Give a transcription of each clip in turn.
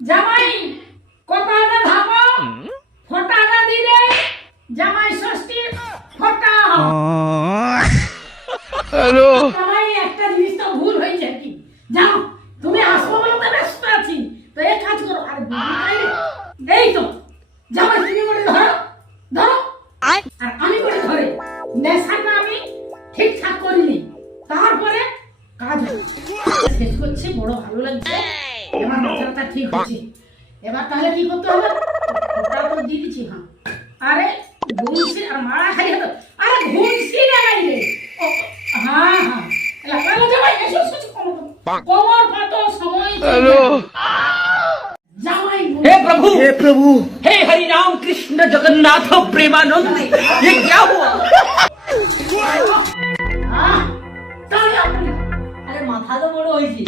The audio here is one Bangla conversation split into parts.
জামাই কপালটা ধাপো ফোঁটাটা দিলে জামাই ষষ্ঠী ফোঁটা হ্যালো ঠিক হচ্ছে এবার তাহলে কি করতে হবে ওটা তো দিয়ে দিচ্ছি হ্যাঁ আরে ঘুমসি আর মারা খাই হতো আরে ঘুমসি লাগাই রে ও, হ্যাঁ হ্যাঁ লাগালো জামাই এসো এসো, এসো, কোমর কোমর ফাটো সময় চলে হ্যালো জামাই हे प्रभु হে প্রভু हे हरि राम कृष्ण जगन्नाथ प्रेमानंद ये क्या हुआ তো বড় হয়েছে।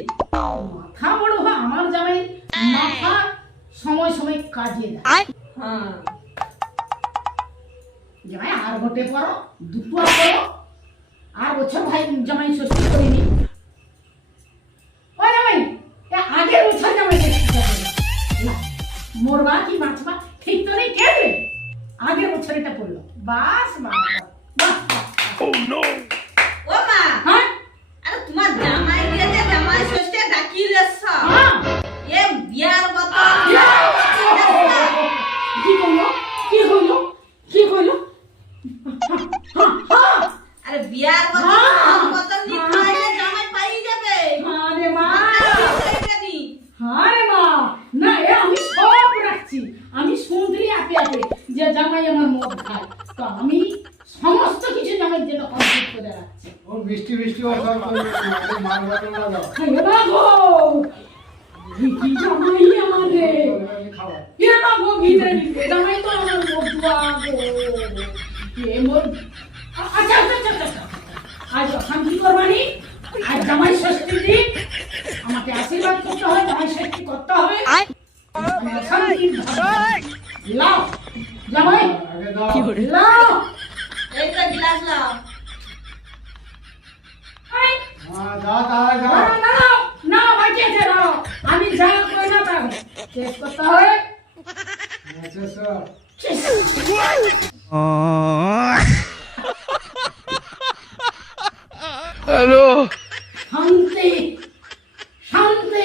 মাথা বড় হয় আমার জামাই মাথা সময় সময় কাজে দেয়। হ্যাঁ। জামাই আর গোটে পড়ো দুটো আর পড়ো আর বছর ভাই জামাই ষষ্ঠী করিনি। ও জামাই আগের বছর জামাই না, মরবা কি বাঁচবা ঠিক তো নেই কে আগের বছর এটা পড়ল বাস বাস বাস, গিয়েছে জামাই ষষ্ঠী ডাকি লেছ হ্যাঁ এ বিয়ার মত কি করল কি হইল কি হইল হ্যাঁ, হ্যাঁ, আরে বিয়ার মত মা! মত নিতে জামাই পাই যাবে হ্যাঁ রে মা নি হ্যাঁ রে মা না এ আমি সব রাখছি আমি শুনতেই আপে আপে যে জামাই আমার মদ খায় তো আমি সমস্ত কিছু যেন অদ্ভুত করে রাখছে ও বৃষ্টি বৃষ্টি অসব মাল বাটন লাগাও এ মা গো কি কি জামাই আমার মা গো ভিতরে ঢুকে জামাই তো আমার মদুয়া গো। এ মোর আচ্ছা আচ্ছা আচ্ছা আচ্ছা, আজ আমি কি আজ জামাই ষষ্ঠী দিন আমাকে আশীর্বাদ করতে হবে জামাই ষষ্ঠী করতে হবে আমি অশান্তি লাও জামাই আগে দাও লাও এই তো গ্লাস লাও আই, হ্যাঁ দাও তাহলে না দাও না না না বাকি আছে নাও আমি যা করে না তা হবে। শেষ করতে হবে আচ্ছা স্যার শেষ। হ্যালো। শান্তি শান্তি।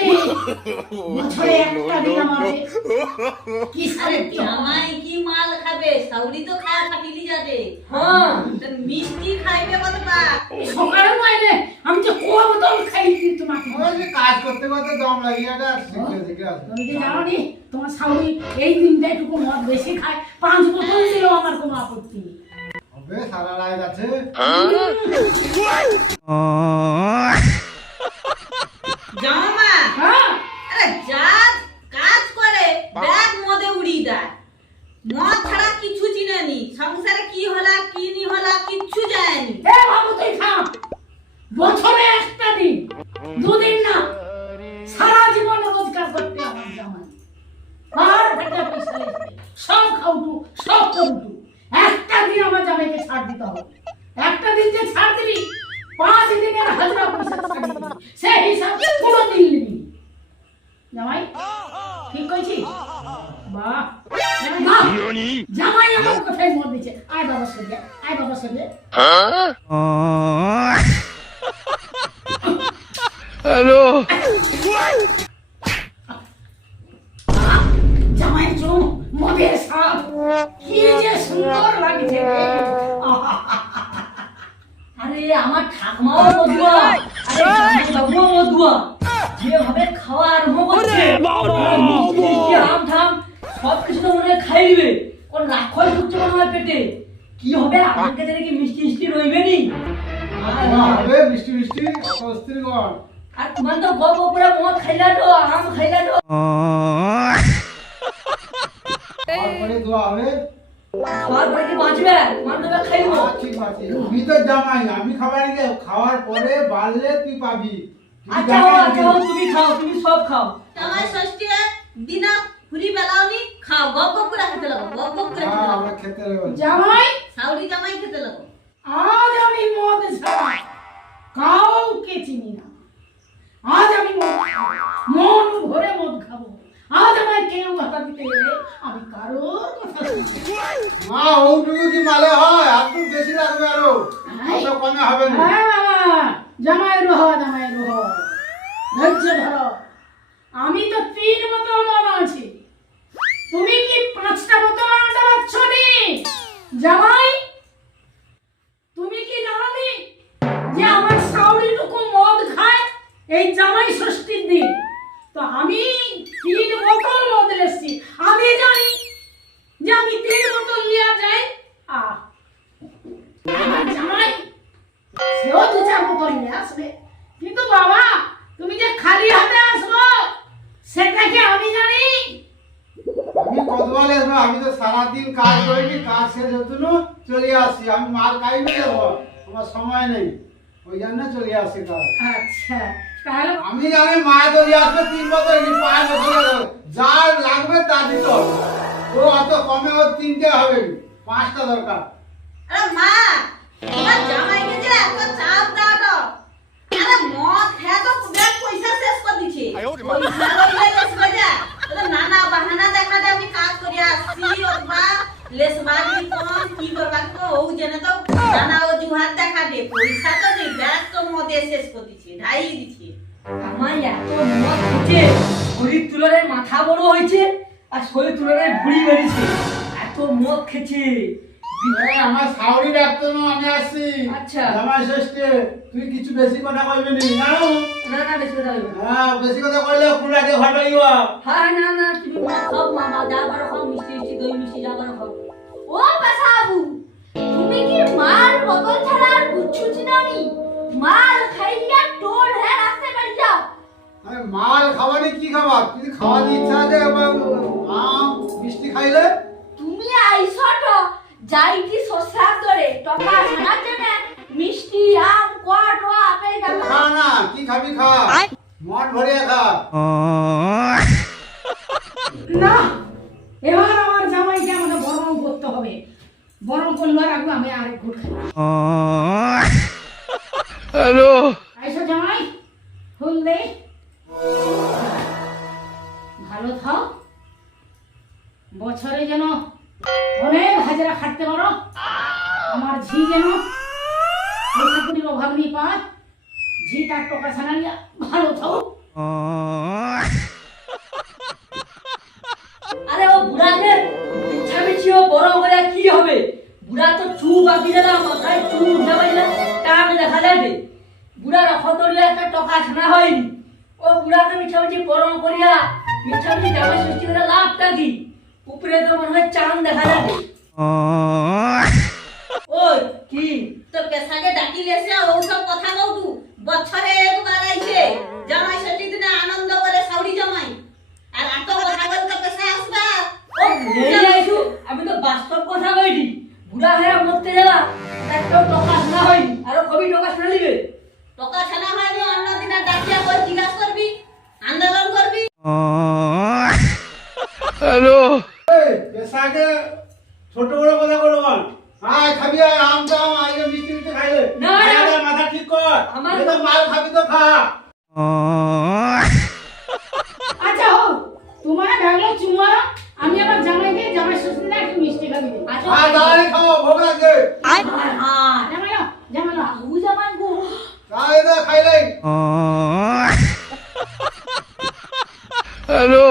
বছরে একটা দিন আমাকে কি শান্তি? হয়। জামাই কি মাল খাবে সাউরি তো খাওয়া খাটিলি যাবে। হ্যাঁ। মিষ্টি খাইবে কতটা? সকালে মাইনে আমি যে কোয়া বোতল খাই দিই তোমাকে। ওই যে কাজ করতে করতে দম লাগিয়ে এটা শিখে শিখে আছে তুমি কি জানো নি? তোমার শাশুড়ি এই দিনটা একটু মদ বেশি খায় পাঁচ বোতল দিলেও আমার কোনো আপত্তি নেই। হবে সারা রাত আছে। হ্যালো জামাই চুম মদের সাপ কি যে সুন্দর লাগছে। আরে আমার ঠাকমাও মধুয়া। আরে বাবুও মধুয়া। যেভাবে খাওয়া আরম্ভ করছে আম ঠাম সব কিছু তো মনে খাই দিবে। কোন রাক্ষস ঢুকছে মনে হয় পেটে। কি হবে? আমাকে জানি কি মিষ্টি মিষ্টি রইবে নি? বৃষ্টি অস্থির কর আর তোমার তো গপ পুরা মদ খাইলা তো আম খাইলা তো। তারপরে দোয়া হবে। খাওয়ার পরে কি বাঁচবে? তোমার তো খাইব। ঠিক আছে। তুই তো জামাই আমি খাবার খাওয়ার পরে বাড়লে তুই পাবি। আচ্ছা আচ্ছা তুমি খাও তুমি সব খাও। জামাই ষষ্ঠী দিনা ফুরি বেলাওনি খাও গপ গপ করে খেতে লাগো গপ গপ করে খেতে লাগো আমরা খেতে জামাই সাউরি জামাই খেতে লাগো আজ আমি মদ ছাড়া কাউকে চিনি না আজ আমি। মন ভরে মদ খাব আজ আমি কারোর কথা শুনছি না। মা ওটুকু কি মালে হয় আর একটু বেশি লাগবে আরও কমে হবে না জামাই রহ জামাই আমি তিন বোতল নিয়ে আমার জামাই সেও দু চার বোতল নিয়ে আসবে। কিন্তু বাবা তুমি যে খালি হাতে আসব সেটা কি আমি জানি? আমি কতবার আসব আমি তো সারাদিন কাজ করিনি কাজ শেষ হতো চলে আসি। আমি মাল খাইনি যাব আমার সময় নেই। ওই জন্য চলে আসি কাজ। আচ্ছা তাহলে আমি জানি মায়ের দিয়ে আসবে তিন বছর কি বছর লাগবে। যা লাগবে তা দিতে হবে। ও অত কমে ওর তিনটে হবে। পাঁচটা দরকার। আরে মা তোমার জামাইকে যে এত চাপ দাও আরে মদ খেয়ে তো পুরো পয়সা শেষ করে দিছে পয়সা রইলে লেসবে যা তো নানা বাহানা দেখা দে আমি কাজ করি আসছি ওবা লেসবা কি কোন কি করবা তো ও জেনে তো নানা ও জুহার দেখা দে পয়সা তো নেই ব্যাগ তো মদে শেষ করে দিছে ঢাই দিছে আমার এত মদ খেয়েছে শরীর তুলনায় মাথা বড় হয়েছে। আর শরীর তুলনায় ভুড়ি বেড়েছে। এত মদ এই আমার সাউরি ডাক্তার না আমি আসছি। আচ্ছা। জামাই ষষ্ঠী তুই কিছু বেশি কথা কইবি নি না? না বেশি কথা না। হ্যাঁ বেশি কথা কইলে কুড়াকে ঘর বাড়িব হ্যাঁ না না তুমি খাও মামা যা খাও মিষ্টি মিষ্টি দই মিষ্টি যা খাও। ও বাসাবু তুমি কি মাল বদল ছাড়া আর বুঝছ চিনানি? মাল খাইয়া টোল হ্যাঁ রাস্তায় বাড়ি যাও। আমি মাল খাওয়ানি কি খাবার? যদি খাওয়ার ইচ্ছা আছে এবার মা মিষ্টি খাইলে? তুমি আইসট যাইটি সস্তা করে টকা ছাড়ার জন্য মিষ্টি আম কট ও ডাল। খা না কি খাবি খা? মন ভরিয়া খা। না এবার আমার জামাইকে আমাকে বরং করতে হবে। বরং করবার আগে আমি আরেক খাই Hello. আইসো জামাই ফুল দে ভালো থাও। বছরে যেন অনেক হাজারা খাটতে পারো। আমার ঝি যেন অভাব নেই পায়। ঝি তার টাকা নিয়ে ভালো থাও উপরে তো মনে হয় চাঁদ দেখা যাবে। ওই কি? তোর পেশাকে ডাকি লেছে ও সব কথা কওটু বছরে একবার আইছে। জামাই ষষ্ঠী দিনে আনন্দ করে সাউরি জামাই। আর এত কথা বলে তো পেশায় আসবা। ও এই আইছু আমি তো বাস্তব কথা কইছি বুড়া হয়ে মরতে গেলা একটা টকা ছানা হয়নি। আরও কবি টকা ছানা দিবে। টাকা ছানা হয়নি অন্য দিনে ডাকিয়া বই জিজ্ঞাসা করবি আন্দোলন করবি। Hello. এই ছোট বড় কথা করো না আয় খাবি আয় আম দাম আগে মিষ্টি মিষ্টি খাইলে। না, না। মাথা ঠিক কর। আমার- তো মাল খাবি তো খা। আচ্ছা হোক। তোমার ডাকলো চুমারা আমি আমার জামাইকে জামাই শ্বশুর একটু মিষ্টি খাবি। আচ্ছা আয় দাঁড়াই খাও ভোগ লাগছে হ্যাঁ জামাইলো জামাইলো আবু জামান গো। তাই না খাইলে Hello.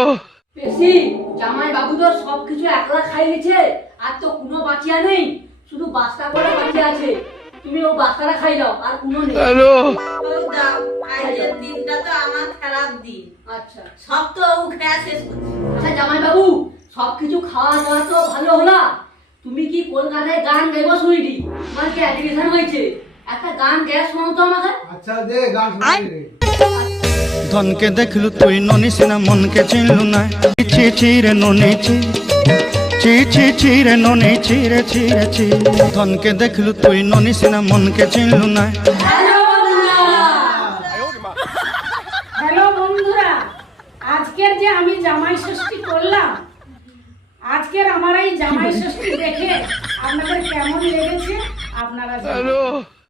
বেশি জামাই বাবু তো সবকিছু একলা খাই নিছে আর তো কোনো বাঁচিয়া নেই শুধু বাস্তা করে বাঁচিয়া আছে। তুমি ও বাস্তাটা খাই দাও আর কোনো নেই. তো দাও আজকের দিনটা তো আমার খারাপ দিন। আচ্ছা। সব তো ও খেয়া শেষ করছে। আচ্ছা জামাই বাবু সবকিছু খাওয়া দাওয়া তো ভালো হলো। তুমি কি কলকাতায় গান গাইব শুনিনি? আমার কি অ্যাডমিশন হয়েছে? একটা গান গেয়ে শোনাও তো আমাকে। আচ্ছা দে গান শুনি রে। ধনকে দেখলু তুই ননি সিনা মনকে চিনলু না ছি ছি রে ননি ছি। ছি ছি ছি রে ননি ছি রে ছি রে ছি। ধনকে দেখলু তুই ননি সিনা মনকে চিনলু না হ্যালো বন্ধুরা। আজকের যে আমি জামাই ষষ্ঠী করলাম আজকের আমার এই জামাই ষষ্ঠী দেখে আপনাদের কেমন লেগেছে আপনারা.